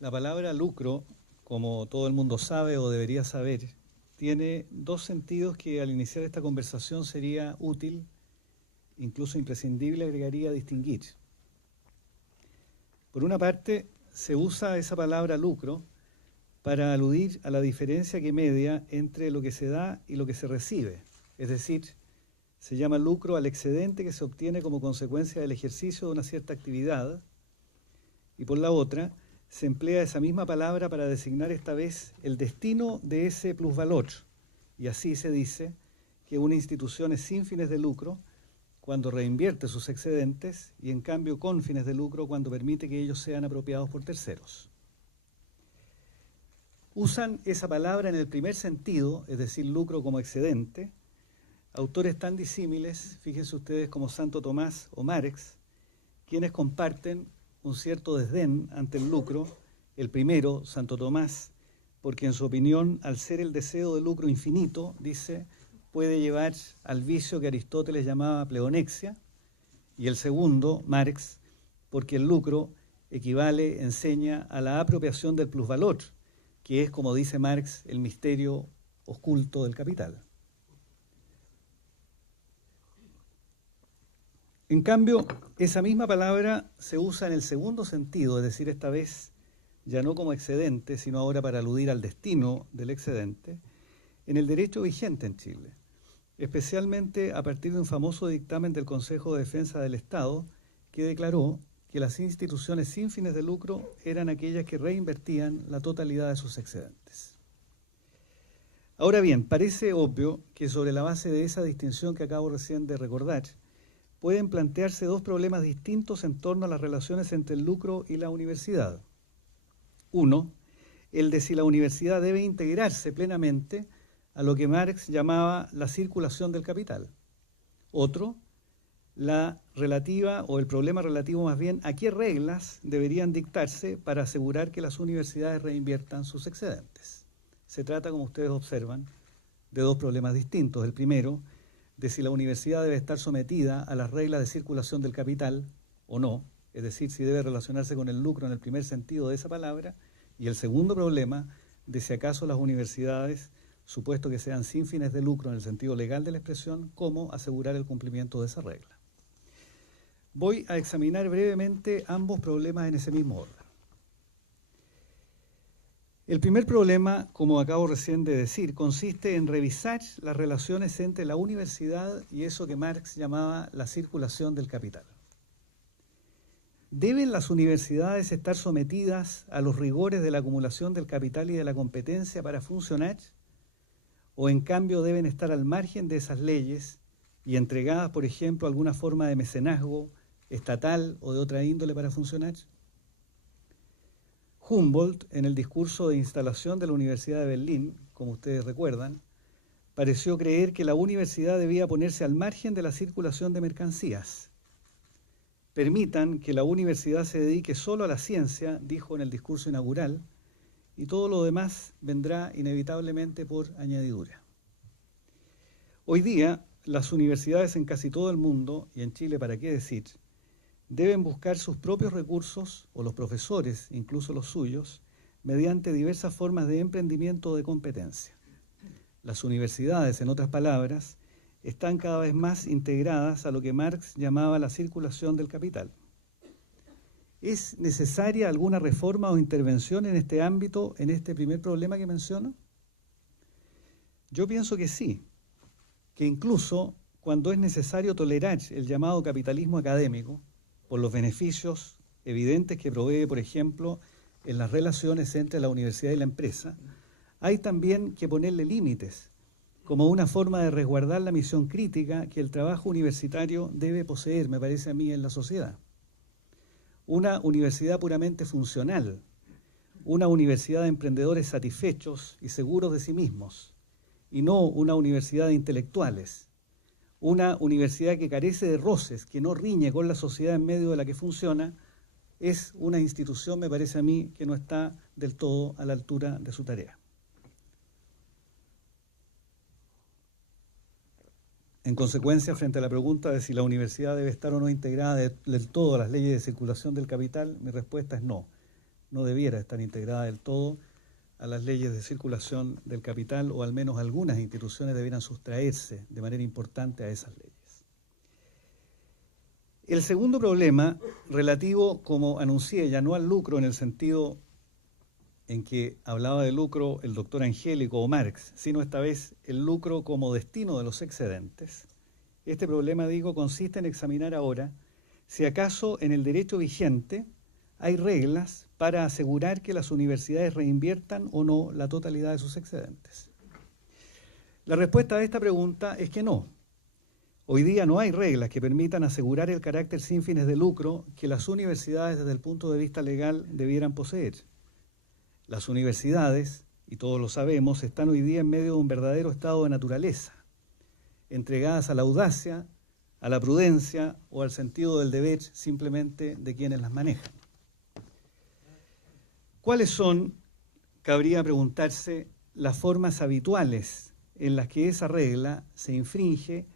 La palabra lucro, como todo el mundo sabe o debería saber, tiene dos sentidos que al iniciar esta conversación sería útil, incluso imprescindible, agregaría distinguir. Por una parte, se usa esa palabra lucro para aludir a la diferencia que media entre lo que se da y lo que se recibe. Es decir, se llama lucro al excedente que se obtiene como consecuencia del ejercicio de una cierta actividad, y por la otra, se emplea esa misma palabra para designar esta vez el destino de ese plusvalor. Y así se dice que una institución es sin fines de lucro cuando reinvierte sus excedentes y en cambio con fines de lucro cuando permite que ellos sean apropiados por terceros. Usan esa palabra en el primer sentido, es decir, lucro como excedente, autores tan disímiles, fíjense ustedes, como Santo Tomás o Marx, quienes comparten un cierto desdén ante el lucro. El primero, Santo Tomás, porque en su opinión, al ser el deseo de lucro infinito, dice, puede llevar al vicio que Aristóteles llamaba pleonexia, y el segundo, Marx, porque el lucro equivale, enseña, a la apropiación del plusvalor, que es, como dice Marx, el misterio oculto del capital. En cambio, esa misma palabra se usa en el segundo sentido, es decir, esta vez ya no como excedente, sino ahora para aludir al destino del excedente, en el derecho vigente en Chile, especialmente a partir de un famoso dictamen del Consejo de Defensa del Estado que declaró que las instituciones sin fines de lucro eran aquellas que reinvertían la totalidad de sus excedentes. Ahora bien, parece obvio que sobre la base de esa distinción que acabo recién de recordar, pueden plantearse dos problemas distintos en torno a las relaciones entre el lucro y la universidad. Uno, el de si la universidad debe integrarse plenamente a lo que Marx llamaba la circulación del capital. Otro, la relativa, o el problema relativo más bien, a qué reglas deberían dictarse para asegurar que las universidades reinviertan sus excedentes. Se trata, como ustedes observan, de dos problemas distintos. El primero, de si la universidad debe estar sometida a las reglas de circulación del capital o no, es decir, si debe relacionarse con el lucro en el primer sentido de esa palabra, y el segundo problema, de si acaso las universidades, supuesto que sean sin fines de lucro en el sentido legal de la expresión, cómo asegurar el cumplimiento de esa regla. Voy a examinar brevemente ambos problemas en ese mismo orden. El primer problema, como acabo recién de decir, consiste en revisar las relaciones entre la universidad y eso que Marx llamaba la circulación del capital. ¿Deben las universidades estar sometidas a los rigores de la acumulación del capital y de la competencia para funcionar? ¿O en cambio deben estar al margen de esas leyes y entregadas, por ejemplo, a alguna forma de mecenazgo estatal o de otra índole para funcionar? Humboldt, en el discurso de instalación de la Universidad de Berlín, como ustedes recuerdan, pareció creer que la universidad debía ponerse al margen de la circulación de mercancías. Permitan que la universidad se dedique solo a la ciencia, dijo en el discurso inaugural, y todo lo demás vendrá inevitablemente por añadidura. Hoy día, las universidades en casi todo el mundo, y en Chile para qué decir, deben buscar sus propios recursos, o los profesores, incluso los suyos, mediante diversas formas de emprendimiento o de competencia. Las universidades, en otras palabras, están cada vez más integradas a lo que Marx llamaba la circulación del capital. ¿Es necesaria alguna reforma o intervención en este ámbito, en este primer problema que menciono? Yo pienso que sí, que incluso cuando es necesario tolerar el llamado capitalismo académico, por los beneficios evidentes que provee, por ejemplo, en las relaciones entre la universidad y la empresa, hay también que ponerle límites, como una forma de resguardar la misión crítica que el trabajo universitario debe poseer, me parece a mí, en la sociedad. Una universidad puramente funcional, una universidad de emprendedores satisfechos y seguros de sí mismos, y no una universidad de intelectuales, una universidad que carece de roces, que no riñe con la sociedad en medio de la que funciona, es una institución, me parece a mí, que no está del todo a la altura de su tarea. En consecuencia, frente a la pregunta de si la universidad debe estar o no integrada del todo a las leyes de circulación del capital, mi respuesta es no. no debiera estar integrada del todo a las leyes de circulación del capital, o al menos algunas instituciones debieran sustraerse de manera importante a esas leyes. El segundo problema, relativo, como anuncié, ya no al lucro en el sentido en que hablaba de lucro el doctor Angélico o Marx, sino esta vez el lucro como destino de los excedentes. Este problema, digo, consiste en examinar ahora si acaso en el derecho vigente hay reglas para asegurar que las universidades reinviertan o no la totalidad de sus excedentes. La respuesta a esta pregunta es que no. Hoy día no hay reglas que permitan asegurar el carácter sin fines de lucro que las universidades desde el punto de vista legal debieran poseer. Las universidades, y todos lo sabemos, están hoy día en medio de un verdadero estado de naturaleza, entregadas a la audacia, a la prudencia o al sentido del deber simplemente de quienes las manejan. ¿Cuáles son, cabría preguntarse, las formas habituales en las que esa regla se infringe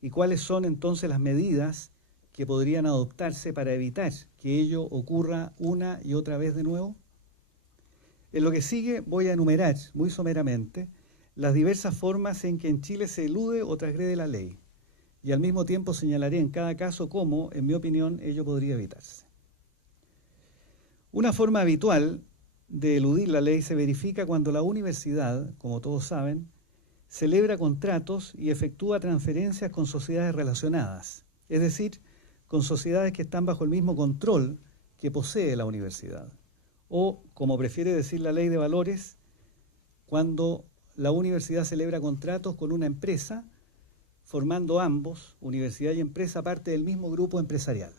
y cuáles son entonces las medidas que podrían adoptarse para evitar que ello ocurra una y otra vez de nuevo? En lo que sigue voy a enumerar muy someramente las diversas formas en que en Chile se elude o transgrede la ley, y al mismo tiempo señalaré en cada caso cómo, en mi opinión, ello podría evitarse. Una forma habitual de eludir la ley se verifica cuando la universidad, como todos saben, celebra contratos y efectúa transferencias con sociedades relacionadas, es decir, con sociedades que están bajo el mismo control que posee la universidad. O, como prefiere decir la ley de valores, cuando la universidad celebra contratos con una empresa, formando ambos, universidad y empresa, parte del mismo grupo empresarial.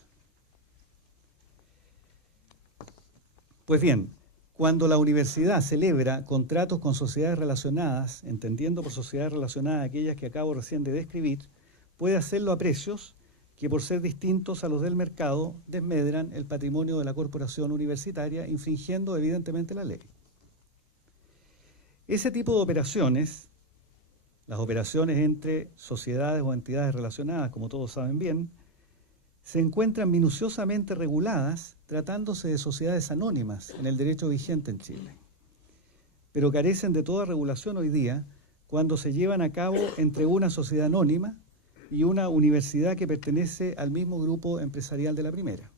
Pues bien, cuando la universidad celebra contratos con sociedades relacionadas, entendiendo por sociedades relacionadas aquellas que acabo recién de describir, puede hacerlo a precios que, por ser distintos a los del mercado, desmedran el patrimonio de la corporación universitaria, infringiendo evidentemente la ley. Ese tipo de operaciones, las operaciones entre sociedades o entidades relacionadas, como todos saben bien, se encuentran minuciosamente reguladas tratándose de sociedades anónimas en el derecho vigente en Chile, pero carecen de toda regulación hoy día cuando se llevan a cabo entre una sociedad anónima y una universidad que pertenece al mismo grupo empresarial de la primera.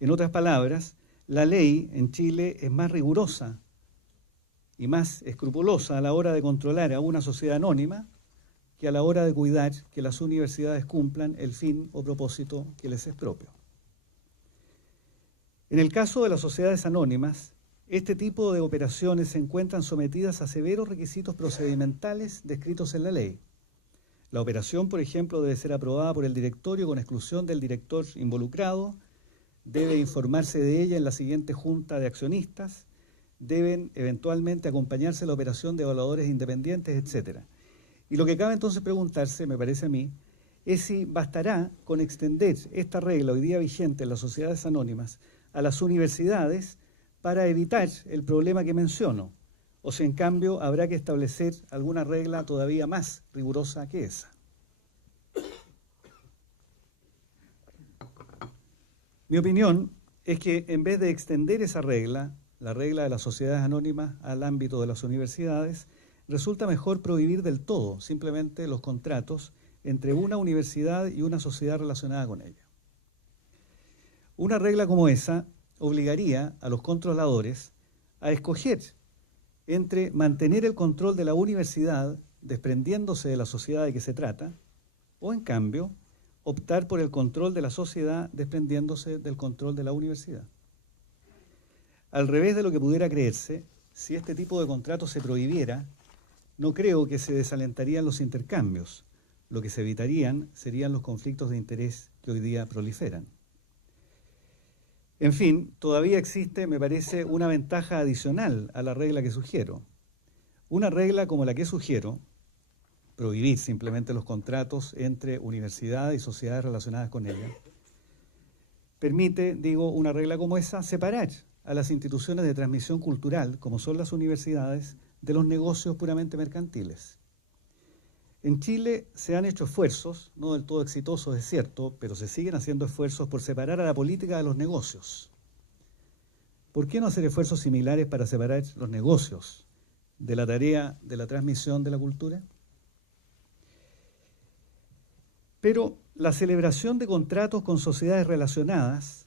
En otras palabras, la ley en Chile es más rigurosa y más escrupulosa a la hora de controlar a una sociedad anónima que a la hora de cuidar que las universidades cumplan el fin o propósito que les es propio. En el caso de las sociedades anónimas, este tipo de operaciones se encuentran sometidas a severos requisitos procedimentales descritos en la ley. La operación, por ejemplo, debe ser aprobada por el directorio con exclusión del director involucrado, debe informarse de ella en la siguiente junta de accionistas, deben eventualmente acompañarse la operación de evaluadores independientes, etc. Y lo que cabe entonces preguntarse, me parece a mí, es si bastará con extender esta regla hoy día vigente en las sociedades anónimas a las universidades para evitar el problema que menciono, o si en cambio habrá que establecer alguna regla todavía más rigurosa que esa. Mi opinión es que en vez de extender esa regla, la regla de las sociedades anónimas, al ámbito de las universidades, resulta mejor prohibir del todo simplemente los contratos entre una universidad y una sociedad relacionada con ella. Una regla como esa obligaría a los controladores a escoger entre mantener el control de la universidad desprendiéndose de la sociedad de que se trata, o en cambio optar por el control de la sociedad desprendiéndose del control de la universidad. Al revés de lo que pudiera creerse, si este tipo de contrato se prohibiera, no creo que se desalentarían los intercambios. Lo que se evitarían serían los conflictos de interés que hoy día proliferan. En fin, todavía existe, me parece, una ventaja adicional a la regla que sugiero. Una regla como la que sugiero, prohibir simplemente los contratos entre universidades y sociedades relacionadas con ella, permite, digo, una regla como esa, separar a las instituciones de transmisión cultural, como son las universidades, de los negocios puramente mercantiles. En Chile se han hecho esfuerzos, no del todo exitosos, es cierto, pero se siguen haciendo esfuerzos por separar a la política de los negocios. ¿por qué no hacer esfuerzos similares para separar los negocios de la tarea de la transmisión de la cultura? Pero la celebración de contratos con sociedades relacionadas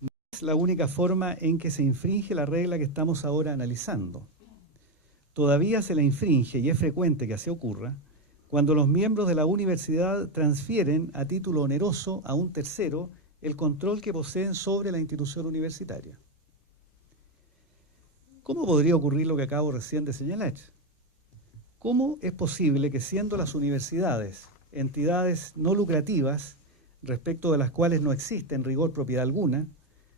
no es la única forma en que se infringe la regla que estamos ahora analizando. Todavía se la infringe, y es frecuente que así ocurra, cuando los miembros de la universidad transfieren a título oneroso a un tercero el control que poseen sobre la institución universitaria. ¿Cómo podría ocurrir lo que acabo recién de señalar? ¿Cómo es posible que, siendo las universidades entidades no lucrativas, respecto de las cuales no existe en rigor propiedad alguna,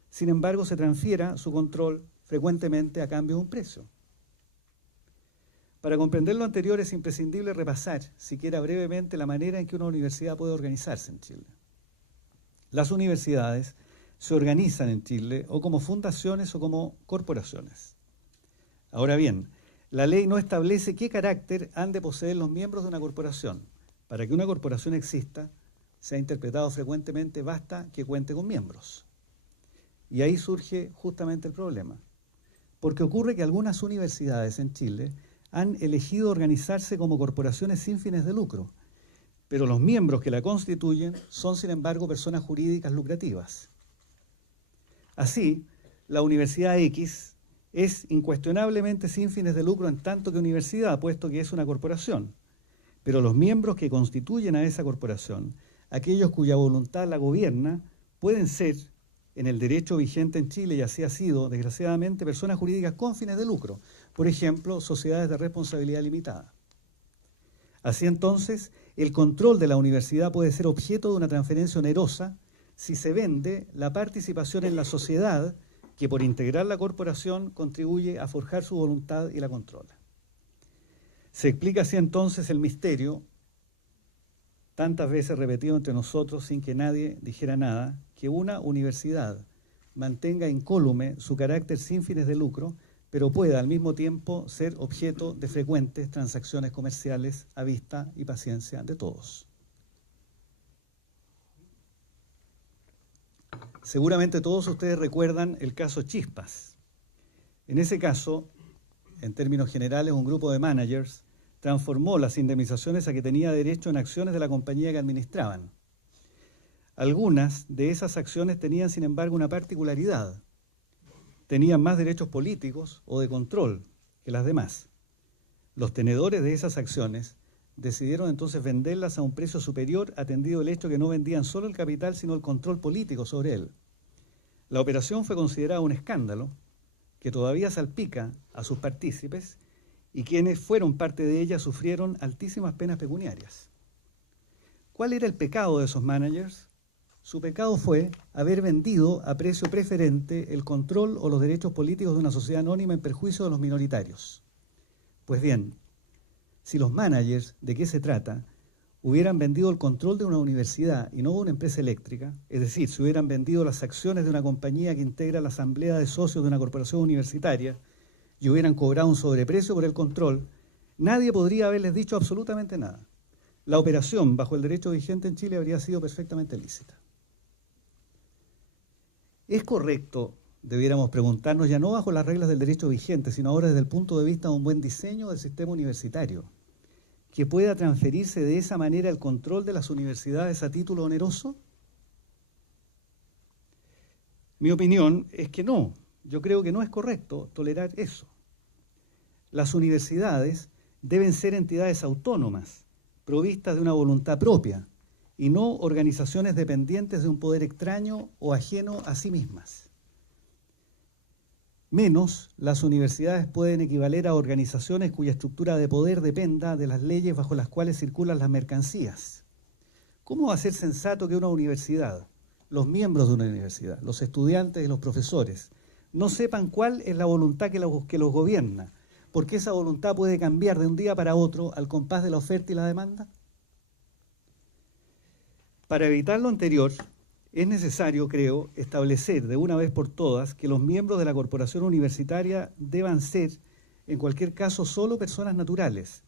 sin embargo se transfiera su control frecuentemente a cambio de un precio? Para comprender lo anterior es imprescindible repasar, siquiera brevemente, la manera en que una universidad puede organizarse en Chile. Las universidades se organizan en Chile o como fundaciones o como corporaciones. Ahora bien, la ley no establece qué carácter han de poseer los miembros de una corporación. Para que una corporación exista, se ha interpretado frecuentemente, basta que cuente con miembros. Y ahí surge justamente el problema. Porque ocurre que algunas universidades en Chile han elegido organizarse como corporaciones sin fines de lucro, pero los miembros que la constituyen son, sin embargo, personas jurídicas lucrativas. Así, la Universidad X es incuestionablemente sin fines de lucro en tanto que universidad, puesto que es una corporación. Pero los miembros que constituyen a esa corporación, aquellos cuya voluntad la gobierna, pueden ser, en el derecho vigente en Chile, y así ha sido, desgraciadamente, personas jurídicas con fines de lucro, por ejemplo, sociedades de responsabilidad limitada. Así entonces, el control de la universidad puede ser objeto de una transferencia onerosa si se vende la participación en la sociedad que, por integrar la corporación, contribuye a forjar su voluntad y la controla. Se explica así entonces el misterio, tantas veces repetido entre nosotros sin que nadie dijera nada, que una universidad mantenga incólume su carácter sin fines de lucro, pero pueda al mismo tiempo ser objeto de frecuentes transacciones comerciales a vista y paciencia de todos. Seguramente todos ustedes recuerdan el caso Chispas. En ese caso, en términos generales, un grupo de managers transformó las indemnizaciones a que tenía derecho en acciones de la compañía que administraban. Algunas de esas acciones tenían, sin embargo, una particularidad. Tenían más derechos políticos o de control que las demás. Los tenedores de esas acciones decidieron entonces venderlas a un precio superior, atendido el hecho que no vendían solo el capital, sino el control político sobre él. La operación fue considerada un escándalo que todavía salpica a sus partícipes, y quienes fueron parte de ella sufrieron altísimas penas pecuniarias. ¿Cuál era el pecado de esos managers? Su pecado fue haber vendido a precio preferente el control o los derechos políticos de una sociedad anónima en perjuicio de los minoritarios. Pues bien, si los managers, ¿de qué se trata?, hubieran vendido el control de una universidad y no de una empresa eléctrica, es decir, si hubieran vendido las acciones de una compañía que integra la asamblea de socios de una corporación universitaria y hubieran cobrado un sobreprecio por el control, nadie podría haberles dicho absolutamente nada. La operación, bajo el derecho vigente en Chile, habría sido perfectamente lícita. ¿Es correcto, debiéramos preguntarnos, ya no bajo las reglas del derecho vigente, sino ahora desde el punto de vista de un buen diseño del sistema universitario, que pueda transferirse de esa manera el control de las universidades a título oneroso? Mi opinión es que no. Yo creo que no es correcto tolerar eso. Las universidades deben ser entidades autónomas, provistas de una voluntad propia, y no organizaciones dependientes de un poder extraño o ajeno a sí mismas. Menos, las universidades pueden equivaler a organizaciones cuya estructura de poder dependa de las leyes bajo las cuales circulan las mercancías. ¿Cómo va a ser sensato que una universidad, los miembros de una universidad, los estudiantes y los profesores, no sepan cuál es la voluntad que los gobierna? Porque esa voluntad puede cambiar de un día para otro al compás de la oferta y la demanda. Para evitar lo anterior, es necesario, creo, establecer de una vez por todas que los miembros de la corporación universitaria deban ser, en cualquier caso, solo personas naturales.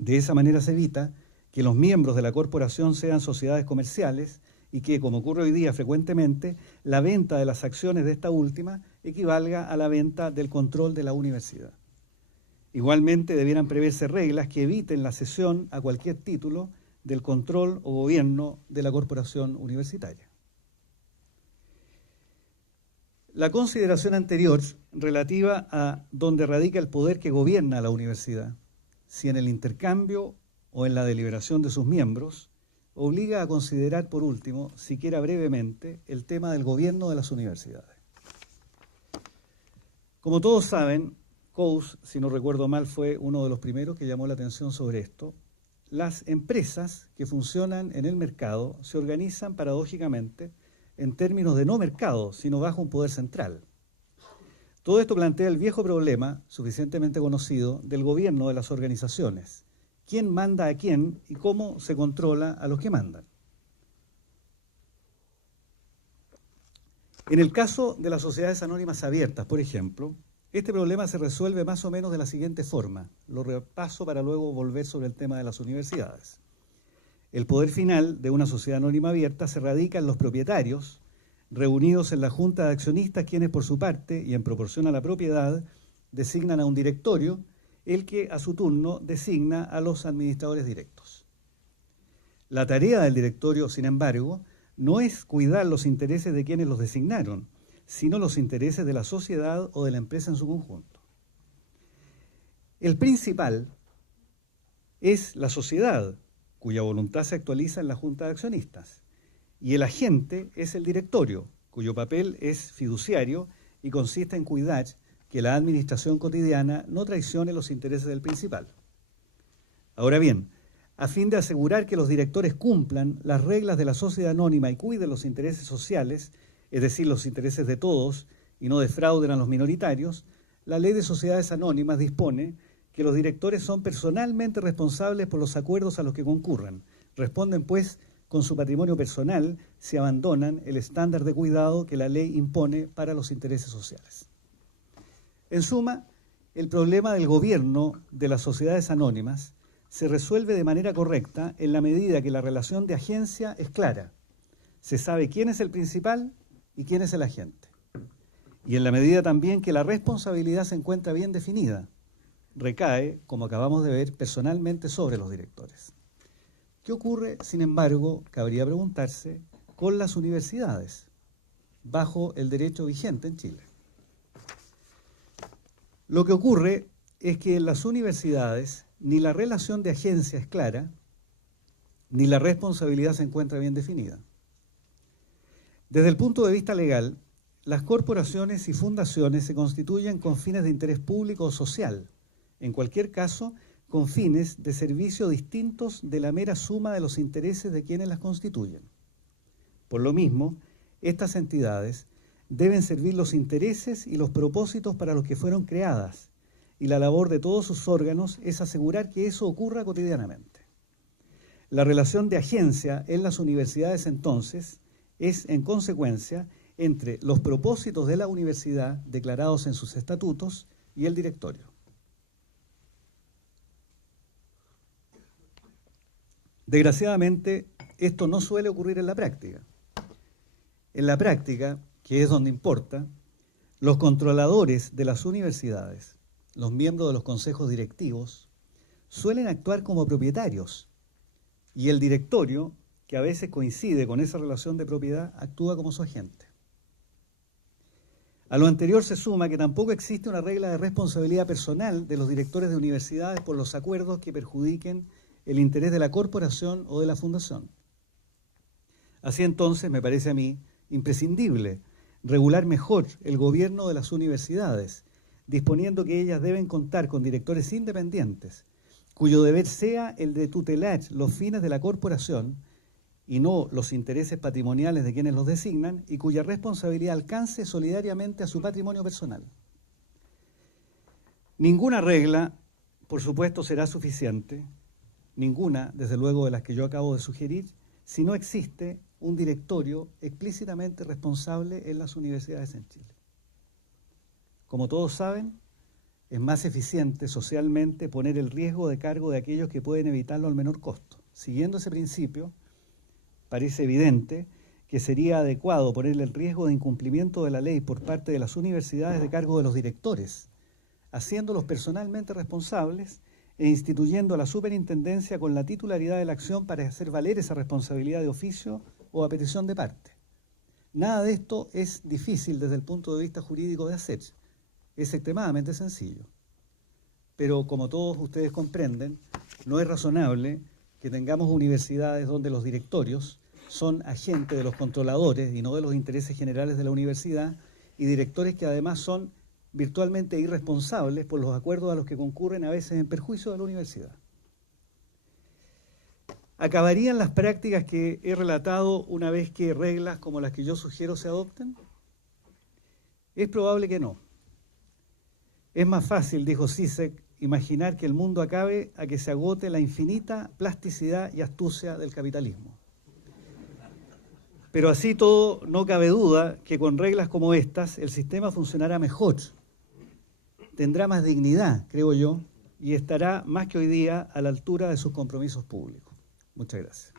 De esa manera se evita que los miembros de la corporación sean sociedades comerciales y que, como ocurre hoy día frecuentemente, la venta de las acciones de esta última equivalga a la venta del control de la universidad. Igualmente, debieran preverse reglas que eviten la cesión a cualquier título del control o gobierno de la corporación universitaria. La consideración anterior, relativa a dónde radica el poder que gobierna la universidad, si en el intercambio o en la deliberación de sus miembros, obliga a considerar, por último, siquiera brevemente, el tema del gobierno de las universidades. Como todos saben, Coase, si no recuerdo mal, fue uno de los primeros que llamó la atención sobre esto. Las empresas que funcionan en el mercado se organizan paradójicamente en términos de no mercado, sino bajo un poder central. Todo esto plantea el viejo problema, suficientemente conocido, del gobierno de las organizaciones. ¿Quién manda a quién y cómo se controla a los que mandan? En el caso de las sociedades anónimas abiertas, por ejemplo, este problema se resuelve más o menos de la siguiente forma. Lo repaso para luego volver sobre el tema de las universidades. El poder final de una sociedad anónima abierta se radica en los propietarios, reunidos en la junta de accionistas, quienes por su parte, y en proporción a la propiedad, designan a un directorio, el que a su turno designa a los administradores directos. La tarea del directorio, sin embargo, no es cuidar los intereses de quienes los designaron, sino los intereses de la sociedad o de la empresa en su conjunto. El principal es la sociedad, cuya voluntad se actualiza en la junta de accionistas, y el agente es el directorio, cuyo papel es fiduciario y consiste en cuidar que la administración cotidiana no traicione los intereses del principal. Ahora bien, a fin de asegurar que los directores cumplan las reglas de la sociedad anónima y cuiden los intereses sociales, es decir, los intereses de todos, y no defrauden a los minoritarios, la Ley de Sociedades Anónimas dispone que los directores son personalmente responsables por los acuerdos a los que concurran. Responden, pues, con su patrimonio personal si abandonan el estándar de cuidado que la ley impone para los intereses sociales. En suma, el problema del gobierno de las sociedades anónimas se resuelve de manera correcta en la medida que la relación de agencia es clara. Se sabe quién es el principal y quién es el agente. Y en la medida también que la responsabilidad se encuentra bien definida, recae, como acabamos de ver, personalmente sobre los directores. ¿Qué ocurre, sin embargo, cabría preguntarse, con las universidades, bajo el derecho vigente en Chile? Lo que ocurre es que en las universidades ni la relación de agencia es clara, ni la responsabilidad se encuentra bien definida. Desde el punto de vista legal, las corporaciones y fundaciones se constituyen con fines de interés público o social, en cualquier caso, con fines de servicio distintos de la mera suma de los intereses de quienes las constituyen. Por lo mismo, estas entidades deben servir los intereses y los propósitos para los que fueron creadas, y la labor de todos sus órganos es asegurar que eso ocurra cotidianamente. La relación de agencia en las universidades, entonces, es, en consecuencia, entre los propósitos de la universidad declarados en sus estatutos y el directorio. Desgraciadamente, esto no suele ocurrir en la práctica. En la práctica, que es donde importa, los controladores de las universidades, los miembros de los consejos directivos, suelen actuar como propietarios y el directorio, que a veces coincide con esa relación de propiedad, actúa como su agente. A lo anterior se suma que tampoco existe una regla de responsabilidad personal de los directores de universidades por los acuerdos que perjudiquen el interés de la corporación o de la fundación. Así entonces, me parece a mí imprescindible regular mejor el gobierno de las universidades, disponiendo que ellas deben contar con directores independientes, cuyo deber sea el de tutelar los fines de la corporación y no los intereses patrimoniales de quienes los designan, y cuya responsabilidad alcance solidariamente a su patrimonio personal. Ninguna regla, por supuesto, será suficiente, ninguna, desde luego, de las que yo acabo de sugerir, si no existe un directorio explícitamente responsable en las universidades en Chile. Como todos saben, es más eficiente socialmente poner el riesgo de cargo de aquellos que pueden evitarlo al menor costo. Siguiendo ese principio, parece evidente que sería adecuado ponerle el riesgo de incumplimiento de la ley por parte de las universidades de cargo de los directores, haciéndolos personalmente responsables e instituyendo a la superintendencia con la titularidad de la acción para hacer valer esa responsabilidad de oficio o a petición de parte. Nada de esto es difícil desde el punto de vista jurídico de hacer. Es extremadamente sencillo. Pero como todos ustedes comprenden, no es razonable que tengamos universidades donde los directorios son agentes de los controladores y no de los intereses generales de la universidad, y directores que además son virtualmente irresponsables por los acuerdos a los que concurren a veces en perjuicio de la universidad. ¿Acabarían las prácticas que he relatado una vez que reglas como las que yo sugiero se adopten? Es probable que no. Es más fácil, dijo Zizek, imaginar que el mundo acabe a que se agote la infinita plasticidad y astucia del capitalismo. Pero así todo, no cabe duda que con reglas como estas el sistema funcionará mejor, tendrá más dignidad, creo yo, y estará más que hoy día a la altura de sus compromisos públicos. Muchas gracias.